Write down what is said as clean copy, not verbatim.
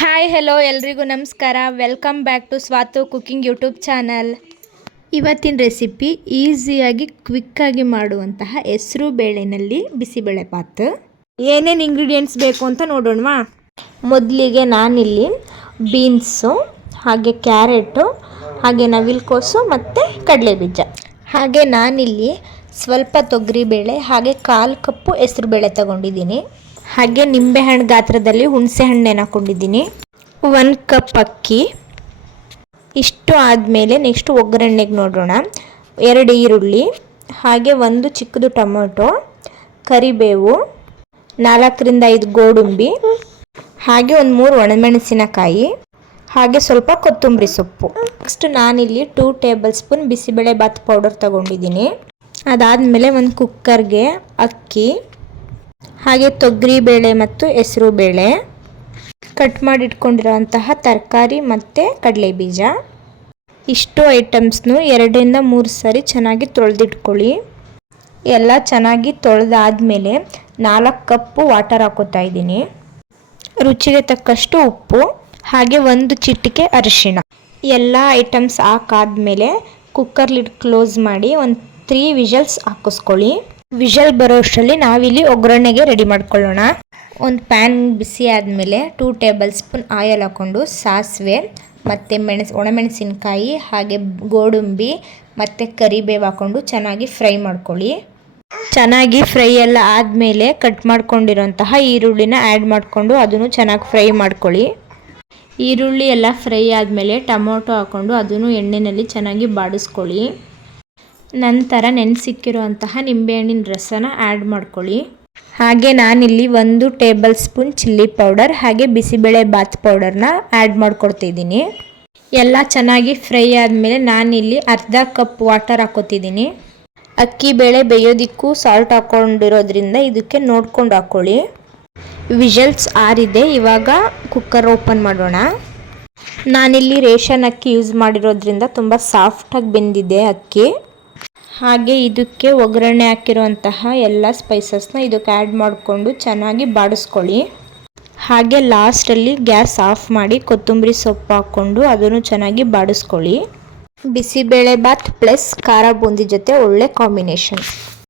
Hi hello ಎಲ್ರಿಗೂ ನಮಸ್ಕಾರ. Welcome back to Swathu cooking YouTube channel. ಇವತ್ತಿನ ರೆಸಿಪಿ ಈಸಿಯಾಗಿ ಕ್ವಿಕ್ಕಾಗಿ ಮಾಡುವಂತಹ ಹೆಸರು ಬೇಳೆನಲ್ಲಿ ಬಿಸಿಬೇಳೆಬಾತ್. ಏನೇನು ಇಂಗ್ರೀಡಿಯೆಂಟ್ಸ್ ಬೇಕು ಅಂತ ನೋಡೋಣವಾ. ಮೊದಲಿಗೆ ನಾನಿಲ್ಲಿ ಬೀನ್ಸು, ಹಾಗೆ ಕ್ಯಾರೆಟು, ಹಾಗೆ ನವಿಲುಕೋಸು ಮತ್ತು ಕಡಲೆಬೀಜ, ಹಾಗೆ ನಾನಿಲ್ಲಿ ಸ್ವಲ್ಪ ತೊಗರಿಬೇಳೆ, ಹಾಗೆ 1/4 ಕಪ್ಪು ಹೆಸರುಬೇಳೆ ತಗೊಂಡಿದ್ದೀನಿ. ಹಾಗೆ ನಿಂಬೆಹಣ್ಣು ಗಾತ್ರದಲ್ಲಿ ಹುಣಸೆ ಹಣ್ಣು ಹಾಕೊಂಡಿದ್ದೀನಿ. 1 ಕಪ್ ಅಕ್ಕಿ. ಇಷ್ಟು ಆದಮೇಲೆ ನೆಕ್ಸ್ಟ್ ಒಗ್ಗರಣೆಗೆ ನೋಡೋಣ. 2 ಈರುಳ್ಳಿ, ಹಾಗೆ 1 ಚಿಕ್ಕದು ಟೊಮೊಟೊ, ಕರಿಬೇವು, 4ರಿಂದ 5 ಗೋಡಂಬಿ, ಹಾಗೆ 3 ಒಣಮೆಣಸಿನಕಾಯಿ, ಹಾಗೆ ಸ್ವಲ್ಪ ಕೊತ್ತಂಬರಿ ಸೊಪ್ಪು. ನೆಕ್ಸ್ಟ್ ನಾನಿಲ್ಲಿ 2 ಟೇಬಲ್ ಸ್ಪೂನ್ ಬಿಸಿಬೇಳೆಬಾತ್ ಪೌಡರ್ ತಗೊಂಡಿದ್ದೀನಿ. ಅದಾದಮೇಲೆ ಒಂದು ಕುಕ್ಕರ್ಗೆ ಅಕ್ಕಿ, ಹಾಗೆ ತೊಗರಿಬೇಳೆ ಮತ್ತು ಹೆಸರು ಬೇಳೆ, ಕಟ್ ಮಾಡಿಟ್ಕೊಂಡಿರೋಂತಹ ತರಕಾರಿ ಮತ್ತು ಕಡಲೆಬೀಜ, ಇಷ್ಟು ಐಟಮ್ಸ್ನು 2ರಿಂದ 3 ಸಾರಿ ಚೆನ್ನಾಗಿ ತೊಳೆದಿಟ್ಕೊಳ್ಳಿ. ಎಲ್ಲ ಚೆನ್ನಾಗಿ ತೊಳೆದಾದ್ಮೇಲೆ 4 ಕಪ್ಪು ವಾಟರ್ ಹಾಕೋತಾ ಇದ್ದೀನಿ. ರುಚಿಗೆ ತಕ್ಕಷ್ಟು ಉಪ್ಪು, ಹಾಗೆ 1 ಚಿಟಿಕೆ ಅರಿಶಿಣ. ಎಲ್ಲ ಐಟಮ್ಸ್ ಹಾಕಾದ್ಮೇಲೆ ಕುಕ್ಕರ್ ಲಿಡ್ ಕ್ಲೋಸ್ ಮಾಡಿ ಒಂದು 3 ವಿಷಲ್ಸ್ ಹಾಕಿಸ್ಕೊಳ್ಳಿ. ವಿಷಲ್ ಬರೋಷ್ಟರಲ್ಲಿ ನಾವಿಲ್ಲಿ ಒಗ್ಗರಣೆಗೆ ರೆಡಿ ಮಾಡ್ಕೊಳ್ಳೋಣ. ಒಂದು ಪ್ಯಾನ್ ಬಿಸಿ ಆದಮೇಲೆ 2 ಟೇಬಲ್ ಸ್ಪೂನ್ ಆಯಿಲ್ ಹಾಕ್ಕೊಂಡು ಸಾಸಿವೆ ಮತ್ತು ಒಣಮೆಣಸಿನಕಾಯಿ, ಹಾಗೆ ಗೋಡಂಬಿ ಮತ್ತು ಕರಿಬೇವು ಹಾಕ್ಕೊಂಡು ಚೆನ್ನಾಗಿ ಫ್ರೈ ಮಾಡ್ಕೊಳ್ಳಿ. ಚೆನ್ನಾಗಿ ಫ್ರೈ ಎಲ್ಲ ಆದಮೇಲೆ ಕಟ್ ಮಾಡ್ಕೊಂಡಿರೋಂತಹ ಈರುಳ್ಳಿನ ಆ್ಯಡ್ ಮಾಡಿಕೊಂಡು ಅದನ್ನು ಚೆನ್ನಾಗಿ ಫ್ರೈ ಮಾಡ್ಕೊಳ್ಳಿ. ಈರುಳ್ಳಿ ಎಲ್ಲ ಫ್ರೈ ಆದಮೇಲೆ ಟೊಮೊಟೊ ಹಾಕ್ಕೊಂಡು ಅದನ್ನು ಎಣ್ಣೆಯಲ್ಲಿ ಚೆನ್ನಾಗಿ ಬಾಡಿಸ್ಕೊಳ್ಳಿ. ನಂತರ ನೆನೆಸಿಕ್ಕಿರುವಂತಹ ನಿಂಬೆಹಣ್ಣಿನ ರಸನ ಆ್ಯಡ್ ಮಾಡ್ಕೊಳ್ಳಿ. ಹಾಗೆ ನಾನಿಲ್ಲಿ 1 ಟೇಬಲ್ ಸ್ಪೂನ್ ಚಿಲ್ಲಿ ಪೌಡರ್, ಹಾಗೆ ಬಿಸಿಬೇಳೆಬಾತ್ ಪೌಡರ್ನ ಆ್ಯಡ್ ಮಾಡ್ಕೊಡ್ತಿದ್ದೀನಿ. ಎಲ್ಲ ಚೆನ್ನಾಗಿ ಫ್ರೈ ಆದಮೇಲೆ ನಾನಿಲ್ಲಿ 1/2 ಕಪ್ ವಾಟರ್ ಹಾಕೋತಿದ್ದೀನಿ. ಅಕ್ಕಿ ಬೇಳೆ ಬೇಯೋದಕ್ಕೂ ಸಾಲ್ಟ್ ಹಾಕ್ಕೊಂಡಿರೋದ್ರಿಂದ ಇದಕ್ಕೆ ನೋಡ್ಕೊಂಡು ಹಾಕ್ಕೊಳ್ಳಿ. ವಿಷಲ್ಸ್ ಆರಿದೆ. ಇವಾಗ ಕುಕ್ಕರ್ ಓಪನ್ ಮಾಡೋಣ. ನಾನಿಲ್ಲಿ ರೇಷನ್ ಅಕ್ಕಿ ಯೂಸ್ ಮಾಡಿರೋದ್ರಿಂದ ತುಂಬ ಸಾಫ್ಟಾಗಿ ಬೆಂದಿದೆ ಅಕ್ಕಿ. ಹಾಗೆ ಇದಕ್ಕೆ ಒಗ್ಗರಣೆ ಹಾಕಿರುವಂತಹ ಎಲ್ಲ ಸ್ಪೈಸಸ್ನ ಇದಕ್ಕೆ ಆ್ಯಡ್ ಮಾಡಿಕೊಂಡು ಚೆನ್ನಾಗಿ ಬಾಡಿಸ್ಕೊಳ್ಳಿ. ಹಾಗೆ ಲಾಸ್ಟಲ್ಲಿ ಗ್ಯಾಸ್ ಆಫ್ ಮಾಡಿ ಕೊತ್ತಂಬರಿ ಸೊಪ್ಪು ಹಾಕ್ಕೊಂಡು ಅದನ್ನು ಚೆನ್ನಾಗಿ ಬಾಡಿಸ್ಕೊಳ್ಳಿ. ಬಿಸಿಬೇಳೆಬಾತ್ ಪ್ಲಸ್ ಖಾರ ಬೂಂದಿ ಜೊತೆ ಒಳ್ಳೆ ಕಾಂಬಿನೇಷನ್.